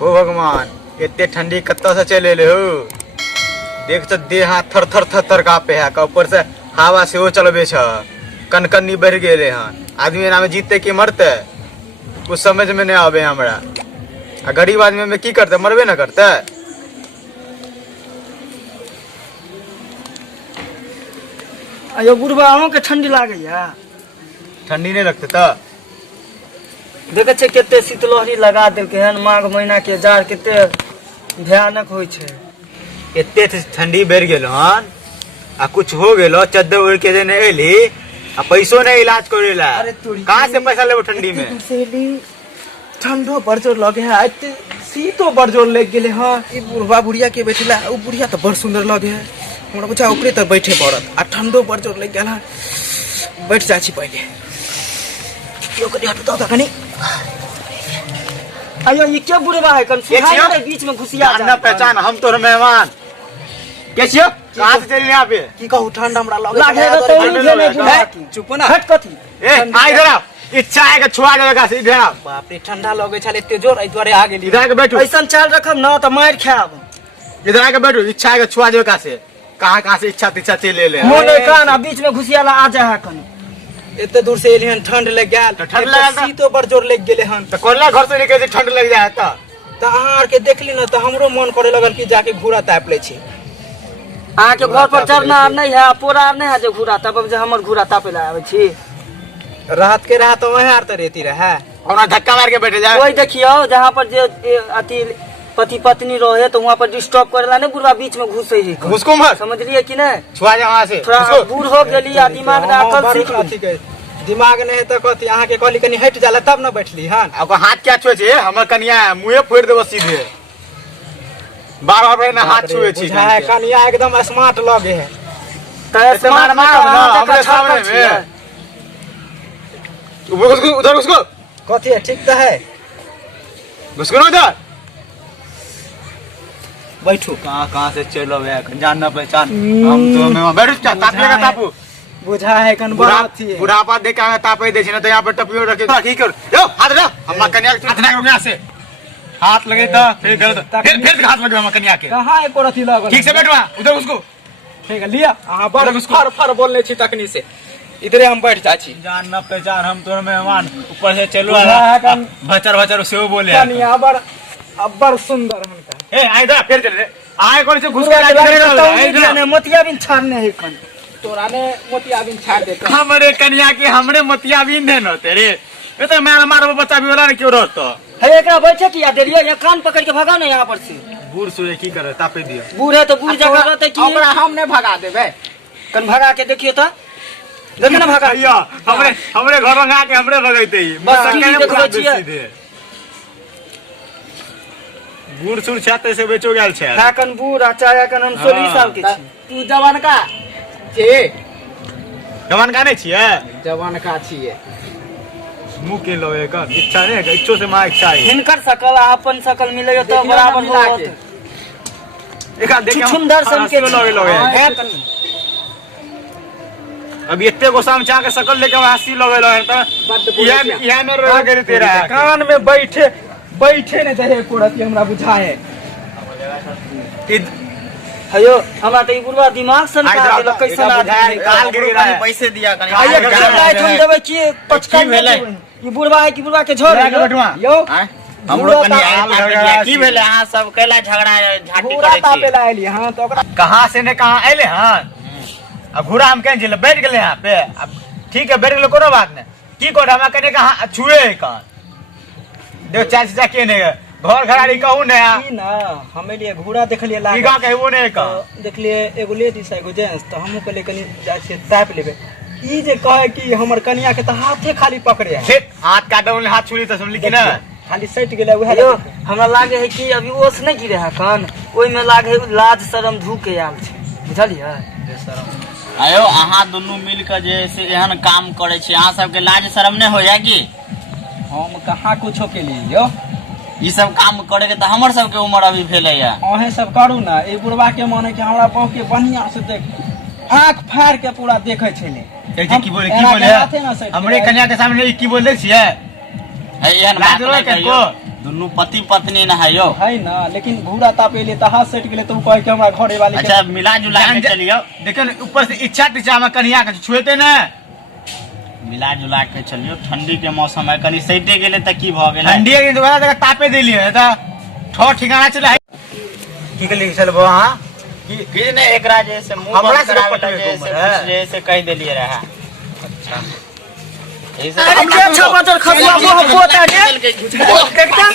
हो भगवान इतने ठंडी कत्ता से चले ले हो देख तो देह हाथ थर थर थर थर कापे है ऊपर से हवा से हो चलबे छ कनकनी बढ़ गए हैं आदमी नाम जीते कि मरते कुछ समझ में नहीं आवे हमरा आ गरीब आदमी में की करते मरबे ना करते। अयो बुढ़वा के ठंडी लागैया ठंडी नहीं लगते तो देखे छे केते शीतलहरी लगा देलकै हन माघ महीना के जाड़ केते भयानक होय छे इतने ठंडी बढ़ गेल हन आ कुछ हो गेलो चद्दर ओढ़ के जे नहीं एली आ पैसो नहीं इलाज करेला कहाँ से पैसा लेबो ठंडी में ठंडो बड़जोर लगे है इतने शीतो बड़जोर लग गेले हां ई बुढ़वा बुढ़िया के बैठला उ बुढ़िया तो बड़ सुंदर लगे है हमरा बुझा ओकरे त बैठे पड़त आ ठंडो बड़जोर लग गेल है बैठ जा छी पहले यो कनी हटो त कनी अयो ये क्या बुढ़वा है कन सुहाई बीच में घुसिया जान पहचान हम तोर मेहमान के छियो कहां से चली यहां पे की कहू ठंड हमरा लागे तो मुझे नहीं बुझा चुप ना हट कथी ए आई इधर इच्छा है के छुआ जाएगा से इधर बाप रे ठंडा लगे छले एते जोर ए द्वारे आ गेली इधर के बैठो ऐसन चाल रखम ना त मार खाब इधर आके बैठो इच्छा है के छुआ जाएगा से कहां से इच्छा तिच्छा चले ले मोने कान बीच में घुसियाला आ जा है कन एते दूर से एलिहन ठंड लग गेल तो ठंड लगा शीतो बड़ जोर लग गेले हन तो कोल्ला घर से निकले ठंड लग जाए त अहाँ के देखली ना त हमरो मन करे लगल कि जाके घोड़ा ताप ले छी अहाँ के घर पर चढ़ना नहीं है पूरा नहीं है जो घोड़ा ताप जे हमर घोड़ा तापे ला आवे छी रात के रात वहां आर त रहती रहे हमरा धक्का मार के बैठ जाए कोई देखियो जहां पर जे अति पति पत्नी रहे तो वहां पर डिस्टर्ब करेला नहीं बुढ़वा बीच में घुसे ही घुसको मत समझ लिए कि नहीं छुआ जा वहां से थोड़ा बूढ़ हो गेली आ दिमाग में अकल सीख दिमाग नहीं त कथि अहाँ के कहली कनी हट जाला तब न बैठली हन अब हाथ क्या छुए छे हमर कनिया मुंहे फोड़ देबो सीधे बार बार ना हाथ छुए छी है कनिया एकदम स्मार्ट लगे है त स्मार्ट मार हमरे सामने में उधर उसको कथि है ठीक तो है उसको ना उधर बैठो कहां से चलो बे जानना पहचान हम तो में बैठ जा तापिएगा तापू बुझा है कन बात थी बुढ़ापा देख के तापे दे छी ना तो यहां पर टपियो रखे की कर यो हाथ ला हम कन्या के हाथ ना यहां से हाथ लगे त फिर गलत फिर हाथ लगे हम कन्या के कहां एक औरत लगा ठीक से बैठवा उधर उसको ठीक है लिया हां बड़ फर फर बोलने छी तकनी से इधरे हम बैठ जा छी जानना पहचान हम तोर मेहमान ऊपर से चलो भचर भचर से बोले कन्या बड़ सुंदर हमका ए आ इधर फिर चल रे आए कौन से घुस के ने मोतिया बिन छाड़ने है कन तोरा ने मोतिया बिन छाड़ दे हमरे कन्या के हमरे मोतिया बिन दे न तेरे ए तो मैं मारो बच्चा भी वाला ने क्यों रहतो है एकरा बैठे किया देलियो ये कान पकड़ के भगा ना यहां पर से बूढ़ सुरे की करे तापे दियो बूढ़ है तो बूढ़ जगह रहते की ओकरा हमने भगा देबे कन भगा के देखियो त देख ना भगा भैया हमरे घर में आके हमरे भगाइते बस देखो छिए बूढ़ सुर छाते से बेचो गेल छे है कन बूढ़ चाहे कन हम 16 साल के छी तू जवान का छे जवान का नहीं छिए जवान का छिए मुंह के लोए का इच्छा नहीं है इच्छो से मां इच्छा है हिनकर सकल अपन सकल मिलेगा तो बराबर होत एका देख सुंदर सन के लोगे है कन अब इतने को साम चाह के सकल लेके हंसी लोगे तो यहां में रह के तेरा कान में बैठे ने दे कोड़ती हमरा बुझा है हयो हमरा त ई बुढ़वा दिमाग सन का देलक कैसन आदमी काल गिर रहा है पैसे दिया कनी आइए गाय थोड़ी देबे की पचका भेले ई बुढ़वा है कि बुढ़वा के झोर यो हमरो कनी आइल की भेले अहाँ सब कैला झगड़ा झाटी पूरा करे तापे छी ला आइली हां तो ओकरा कहां से ने कहां आइले हन अब घोड़ा हम कहीं जिले बैठ गेले यहां पे अब ठीक है बैठ गेले कोनो बात नहीं की कोड हम कने कहां छुए कहां देख चाची चा के ने घर घराड़ी कहू ने ई ना हमें लिए घोड़ा देखलिए लाग ई का कहबो ने का देखलिए एगो लेडीज एगो जेंट्स तो हमहु के ले कनी जाय छै ताप लेबे ई जे कहे कि हमर कन्या के त हाथे खाली पकड़े है हाथ काटल हाथ छुली त समझली कि ना खाली सट गेले उहे हमरा लागे है कि अभी ओस नहीं गिरे है कान ओइ में लागे लाज शरम धुके आल छै बुझलिए आयो अहाँ दोनों मिल के जे से एहन काम करे छी अहाँ सब के लाज शरम नहीं हो जाय की हम कहां कुछो के लिए यो ई सब काम करे के त हमर सब के उम्र अभी भेले या अहे सब करू ना ए बुढ़वा के माने कि हमरा बहु के बढ़िया से देख आंख फाड़ के पूरा देखे छले की बोले हमरे कन्या के सामने की बोल दे छिए एहन बात नहीं कहियो दुनू पति पत्नी न है यो। है ना, लेकिन घूरा तापेले त हाथ सट गेले तुम कहे कि हमरा घरे वाले के अच्छा मिला जुला के चलियो। देखियो न, ऊपर से इच्छा टीचा में कन्या के छुएते न। मिला जुला के चलियो, ठंडी के मौसम है, कनी सैटे गेले त की भ गेले। ठंडी के दोबारा जगह तापे देलिए त ठो ठिकाना चले की के लिए चलबो। हां कि ने एकरा जैसे मुंह हमरा बंद से करावे पटवे जैसे तुम, है? कुछ जैसे कह देलिए रहा। अच्छा के छ बजर खसुआ मोह पोता के देखता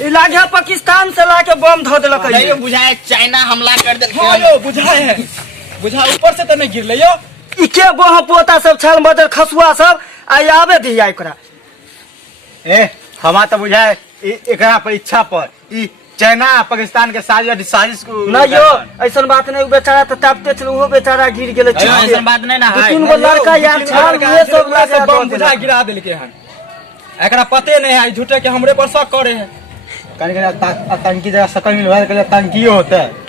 ई लागे पाकिस्तान से लाके बम धो देलक नहीं बुझाए चाइना हमला कर दे। हां यो बुझाए है, बुझा ऊपर से त नहीं गिरले यो। ई के बोह पोता सब छल बजर खसुआ सब आई आवे दी आई करा। ए हमा त बुझाए एकरा पर इच्छा पर ई चाइना पाकिस्तान के साजिश को ना यो ऐसन बात नहीं, बेचारा तो तापते चल वो बेचारा गिर गेले। ऐसा बात नहीं ना है। तीन गो लड़का यार छाल ये सब लगा बम बुझा गिरा देलके हन, एकरा पते नहीं है, झूठे के हमरे पर शक करे है। कहीं आतंकी जगह सकल मिलवा के आतंकी होता है।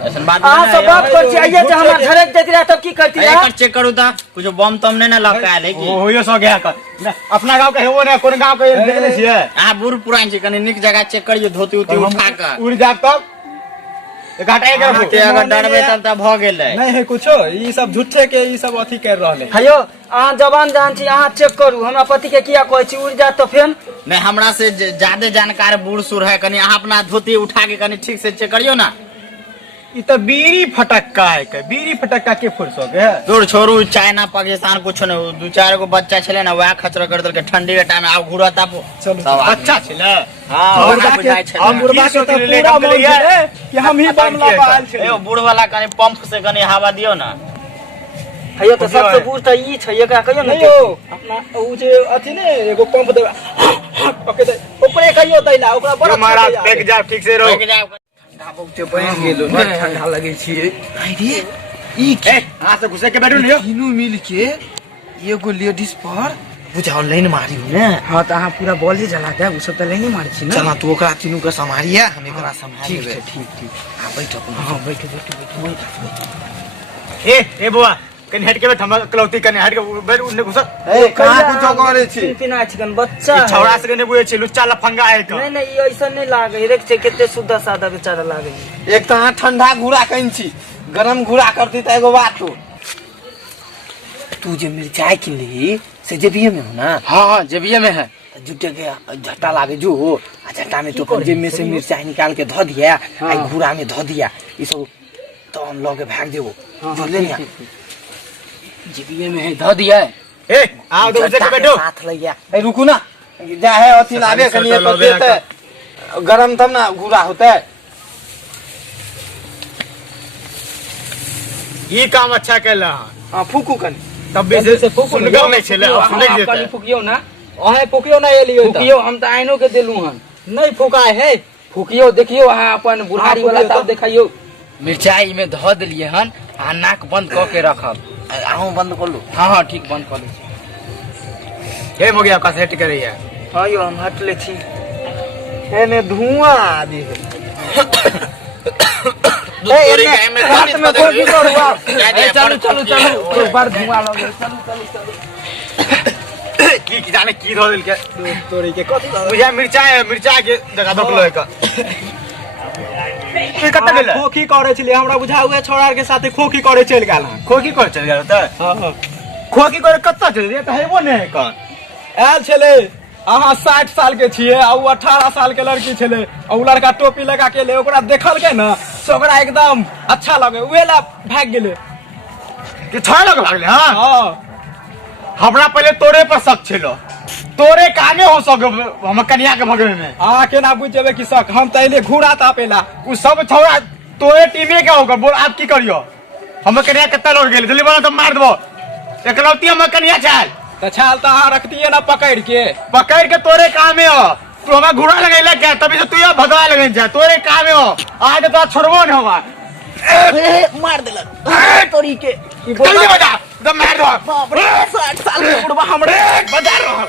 ऐसा बात आ नहीं सब बात है। कर चाहिए जे हमरा घरे देती रहा तब की करती एक रहा। बार चेक करू ता कुछ बम तम नहीं ना लगा है कि वो होयो सो गया कर ना, अपना गांव के हो ना कोन गांव के देखले छिए। आ बूढ़ पुरान छी कनी निक जगह चेक करियो, धोती उती उठा के उड़ जाब तब घाटा अहाँ के अगर डरबे तब भ गेलै। नहीं है कुछो, ई सब झूठे के ई सब अथी कर रहले। हयो आ जवान जान छी, अहाँ चेक करू हमरा पति के किया कहै छी उड़ जा तो फेन। नहीं हमरा से ज्यादा जानकार बूढ़ सुर है, कनी अहाँ अपना धोती उठा के कनी ठीक से चेक करियो ना। ई त बीड़ी फटक्का है के बीड़ी फटक्का के फुरसो के दूर छोड़ू चाइना पाकिस्तान कुछ न, दू चार गो बच्चा छले ना वह खचरा कर देलके ठंडी के टाइम आब घुरा ताप अच्छा छले। हां और और बुझाय छले। हम बुढ़वा के तो पूरा मन छले कि हम ही बम लगाल छे। ए बूढ़ वाला कनी पंप से कनी हवा दियो ना। हयो तो सबसे बूढ़ त ई छै, एकरा कहियो नहीं ना हो अपना उ जे अथी ने एगो पंप दे पके दे ऊपरे कहियो दैला ओकरा बड़ा महाराज फेंक जा ठीक से रहो। लेके जाओ। बहुते बन गेलो ना, ठंडा लगे छी। आई रे ई ए हां से घुसे के बैठो नहीं तीनों मिल के एगो लेडीज पर बुझाओ लाइन मारी ने। हां त अहाँ पूरा बॉल ही जला दे, उ सब त लाइन मारी छी ना। चला तू ओकरा तीनों के संभालिया, हम एकरा संभाल लेबे। ठीक ठीक हां बैठो। हां बैठो ए बुआ कहीं हट के बैठ, हम कलौती कने हट के बैठ उन्ने घुस। ए कहां कुछो करे छी पिना छिकन बच्चा ई छौड़ा से कने बुए छी लुच्चा लफंगा है तो। नहीं नहीं ई ऐसा नहीं लागे रे, केते शुद्ध सादा बेचारा लागे। एक तो हाँ ठंडा घूरा कहीं छी, गरम घूरा करती तो एगो बात हो। तू जे मिर्चाई किनली से जेबिए में हो ना? हाँ हाँ जेबिए में है। जुटे के झट्टा लागे जो आ झट्टा में तो अपन जेब में से मिर्चाई निकाल के धो दिया, आई घूरा में धो दिया, ई सब तो हम लोग भाग देबो। जो ले लिया जेबिए में है धो दिया है। ए आओ तो घुसे के बैठो। साथ ले गया। ए रुकू ना, जा है अथी लावे कनिए तो देते गरम तब ना घूरा होता है। ई काम अच्छा कैला हाँ फूकू कनी तब भी से सुनगा नहीं छले, अब सुने कनी जेते। फुकियो ना, ओहे फुकियो ना एलियो त फूकियो हम तो आइनो के दिलू हन। नहीं फुकाए है, फूकियो देखियो हाँ अपन बुढ़ारी वाला फूकियो तब तो। दिखाइयो। मिर्चाई में धो दिलिए हन आ नाक बंद क के रखब। आहू बंद कर लो। हाँ हाँ ठीक बंद कर लीजिए। हे मोगिया का सेट करे है। हां यो हम हट ले छी। एने धुआं आदि है। दूसरे गाय में रात में कोई भी करो आप। चलो चलो चलो एक बार धुआं लगे। चलो चलो चलो। की जाने की धो दिल के तोरी के कथी मुझे मिर्चाई के जगह दो किलो का ई कत गेल खोखी करे छली, हमरा बुझा हुए छोड़ा के साथे खोखी करे चल गेल हन। खोकी कर चल गया त। हां खोकी करे कत चल रे त हेबो नहीं कन। आयल छले, अहाँ 60 साल के छिए आ उ 18 साल के लड़की छले, आ उ लड़का टोपी लगा के ले ओकरा देखल के ना से ओकरा एकदम अच्छा लगे, उहे ला भाग गेले। कि छोड़ लग भागले। हां हां हमरा पहले तोरे पर शक छिलो, तोरे कामे हो सके हम कन्या के भगवे में। आ केना बुझ जेबे कि शक, हम तैले घूरा तापेला। उ सब छौड़ा तोरे टीमे के होकर बोल आप की करियो। हम कन्या कत्ता लोग गेल जल्दी बोला तो मार देबो। एकलौती हम कन्या चाल त छाल त अहाँ रख दिए ना पकड़ के। पकड़ के तोरे कामे हो। तू हमें घुरा लगैला क्या, तभी से तू ये भगवा लगै जा, तोरे कामे हो। आज तो छोड़बो न होगा। मार देलक तोरी के। जल्दी बजा तो मार दो। 60 साल के बुढ़वा हमरे बजा रहा।